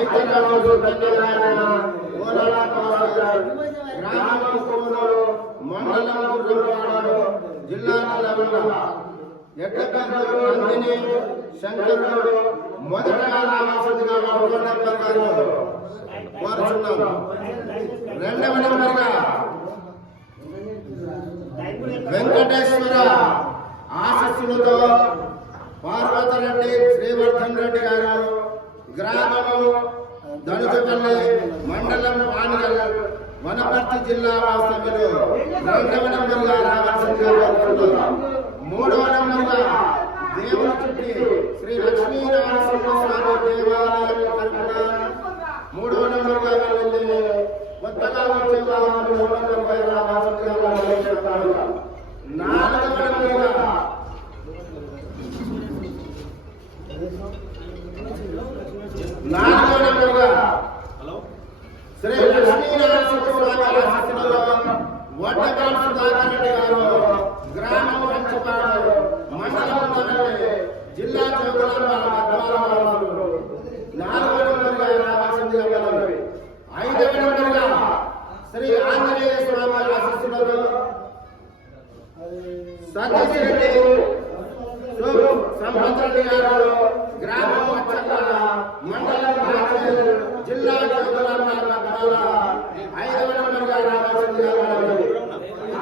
ఐతరాజు సత్యనారాయణ ఓలాల భాస్కర్ గ్రామం కొమ్మూరు మండలం గురువాడ జిల్లా నల్లగొండ ఎక్కడకర్రు నందిని శంకరుడు మొదటగా రావాల్సిందిగా ఒకటో నెంబర్ గారు కోరుచున్నాం. రెండవ నెంబర్గా వెంకటేశ్వర ఆశస్సులతో పార్వతరెడ్డి శ్రీవర్ధన్ రెడ్డి గారు గ్రామము దళితపల్లి మండలం పానగల్ వనపర్తి జిల్లా వాస్తవ్యులు రెండవ నెంబర్గా రావాల్సిందిగా కోరుతున్నాం. మూడవ నెంబర్గా దేవుని చుట్టి శ్రీ లక్ష్మీనరసింహస్వామి దేవాలయం తరపున మూడవ నెంబర్గా వెళ్ళి కొత్తగా వచ్చే వాహనం మూడవ నెంబర్గా రావాల్సిందిగా. నాలుగవ నెంబర్గా శ్రీ లక్ష్మీనరసింహస్వామి ఆశీస్సులతో వడ్డకాల సుధాకర్ రెడ్డి గారు గ్రామం పంచపాడు మండలం తమిళ జిల్లా చౌకలాంబ. నాలుగవ నెంబర్గా రావాల్సిందిగా. ఐదవ నెంబర్గా శ్రీ ఆంజనేయ స్వామి ఆశీస్సులతో సతీష్ రెడ్డి సంపత్రెడ్డి గారు గ్రామం అచ్చల్ల మండలం జిల్లా చౌకలాంబ. ఐదవ నెంబర్గా రావాల్సిందిగా.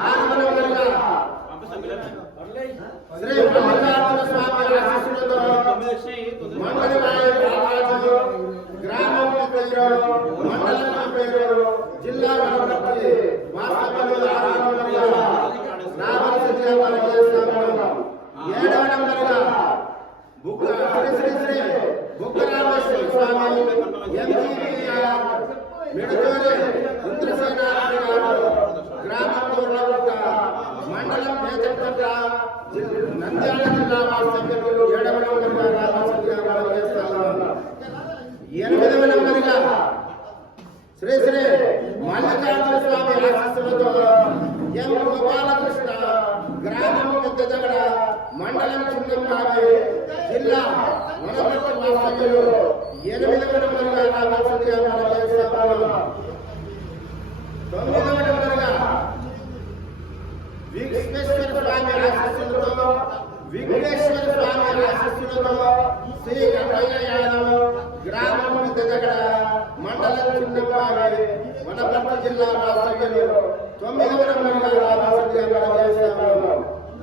ఆరవ నెంబర్గా శ్రీ మల్లికార్జున స్వామి ఆశీస్సులతో మంగళవాయి రాజు గ్రామం మండలం పేరు జిల్లా వనపర్తి వాస్తవ్యులు. ఆరవ నెంబర్గా రావాల్సిందిగా. ఏడవ నెంబర్గా శ్రీ శ్రీ బుక్కరామేశ్వర స్వామి ఎంజీఆర్ మిడతూరి ఇంద్రసేనారెడ్డి గారు గ్రామం మండలం పేదపట్ల నంద్యాల జిల్లా వాస్తవ్యులు. ఏడవ నెంబర్గా రావాల్సిందిగా. ఎనిమిదవ నెంబర్గా శ్రీ శ్రీ మల్లికార్జున స్వామి ఆశీస్సులతో ఎం గోపాలకృష్ణ గ్రామం పెద్దదగడ మండలం చింతపాడి జిల్లా వనపర్తి వాస్తవ్యులు. ఎనిమిదవ నెంబర్గా రావాల్సిందిగా. తొమ్మిదవ నెంబర్గా విఘ్నేశ్వర స్వామి ఆశీస్సులతో శ్రీ కన్నయ్య యాదవ్ గ్రామం పెద్దదగడ మండలం చింతపాడి వనపర్తి జిల్లా వాస్తవ్యులు. తొమ్మిదవ నెంబర్గా రావాల్సిందిగా.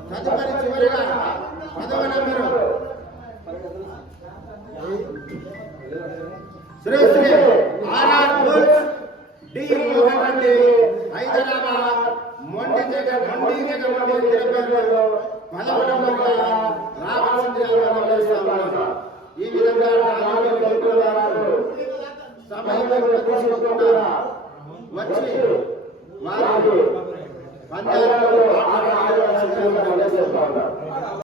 తదుపరి చివరిగా 10వ నెంబరు శ్రీ శ్రీ ఆర్ఆర్ బుల్స్ డి మోహన్ రెడ్డి హైదరాబాద్ మొండి తిరుపతిలో 10వ నెంబర్గా రావాల్సిందిగా. ఈ విధంగా సమయంలో వచ్చి వారు పంచాయతీలో